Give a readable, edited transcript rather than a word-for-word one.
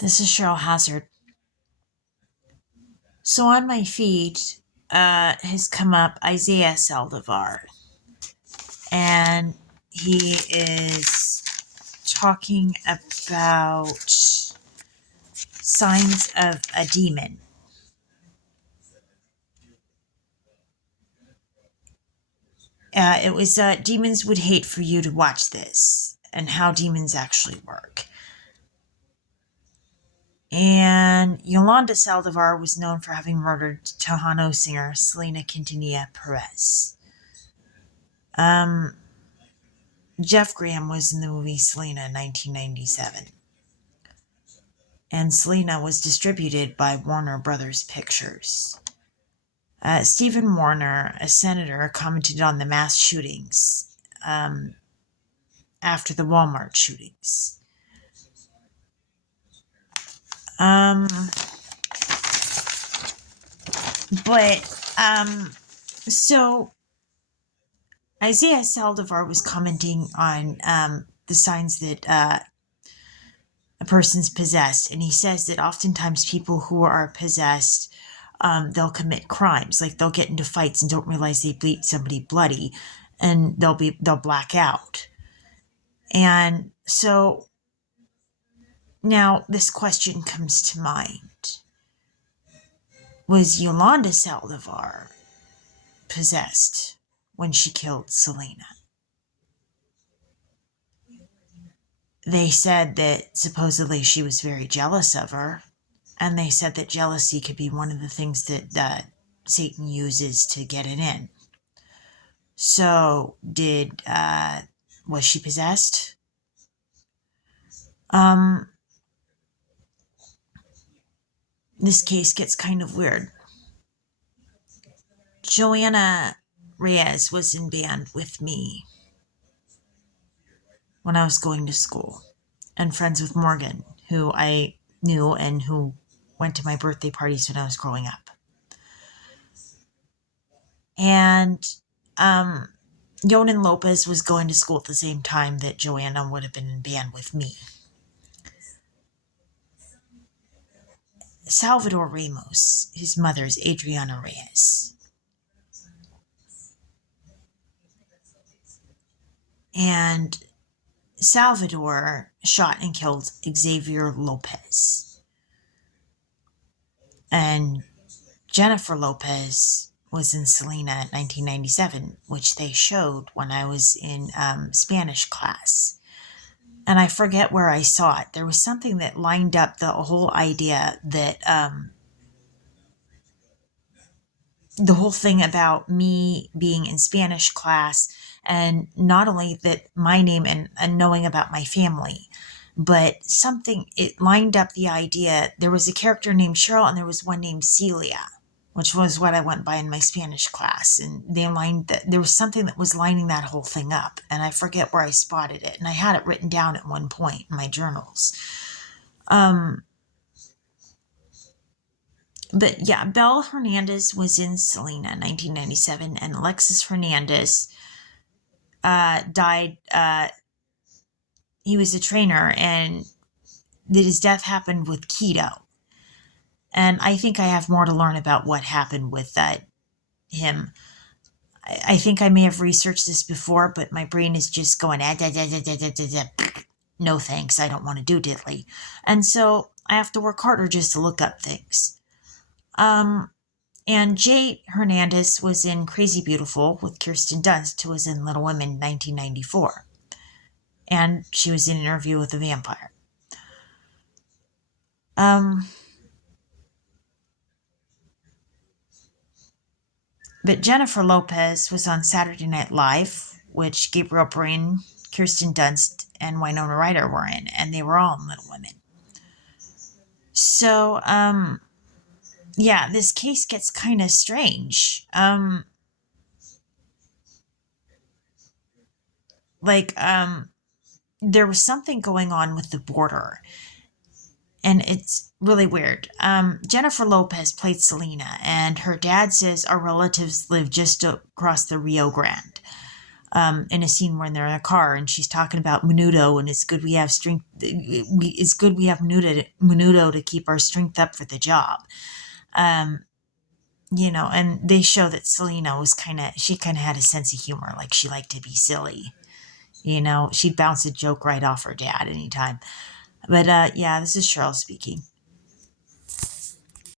This is Cheryl Hazard. So on my feed has come up Isaiah Saldivar, and he is talking about signs of a demon. It was demons would hate for you to watch this and how demons actually work. And Yolanda Saldivar was known for having murdered Tejano singer Selena Quintanilla Perez. Jeff Graham was in the movie Selena in 1997. And Selena was distributed by Warner Brothers Pictures. Stephen Warner, a senator, commented on the mass shootings after the Walmart shootings. So Isaiah Saldivar was commenting on the signs that a person's possessed, and he says that oftentimes people who are possessed, they'll commit crimes, like they'll get into fights and don't realize they beat somebody bloody, and they'll black out. And so now this question comes to mind: was Yolanda Saldivar possessed when she killed Selena? They said that supposedly she was very jealous of her, and they said that jealousy could be one of the things that Satan uses to get it in. So, was she possessed? This case gets kind of weird. Joanna Reyes was in band with me when I was going to school, and friends with Morgan, who I knew and who went to my birthday parties when I was growing up. And Yonan Lopez was going to school at the same time that Joanna would have been in band with me. Salvador Ramos, his mother is Adriana Reyes. And Salvador shot and killed Xavier Lopez. And Jennifer Lopez was in Selena in 1997, which they showed when I was in Spanish class. And I forget where I saw it. There was something that lined up the whole idea that the whole thing about me being in Spanish class, and not only that my name and knowing about my family, but it lined up the idea. There was a character named Cheryl and there was one named Celia, which was what I went by in my Spanish class. And there was something that was lining that whole thing up. And I forget where I spotted it. And I had it written down at one point in my journals. But yeah, Belle Hernandez was in Selena in 1997, and Alexis Hernandez died. He was a trainer, and that his death happened with keto. And I think I have more to learn about what happened with him. I think I may have researched this before, but my brain is just going, no thanks, I don't want to do diddly. And so I have to work harder just to look up things. And Jay Hernandez was in Crazy Beautiful with Kirsten Dunst, who was in Little Women in 1994. And she was in Interview with a Vampire. But Jennifer Lopez was on Saturday Night Live, which Gabriel Byrne, Kirsten Dunst, and Winona Ryder were in, and they were all in Little Women. So, yeah, this case gets kind of strange. There was something going on with the border, and it's really weird. Jennifer Lopez played Selena, and her dad says our relatives live just across the Rio Grande. in a scene when they're in a car and she's talking about menudo, and it's good we have strength. It's good we have menudo to keep our strength up for the job. Um, and they show that Selena was she kind of had a sense of humor, like she liked to be silly. She'd bounce a joke right off her dad anytime. But yeah, this is Cheryl speaking.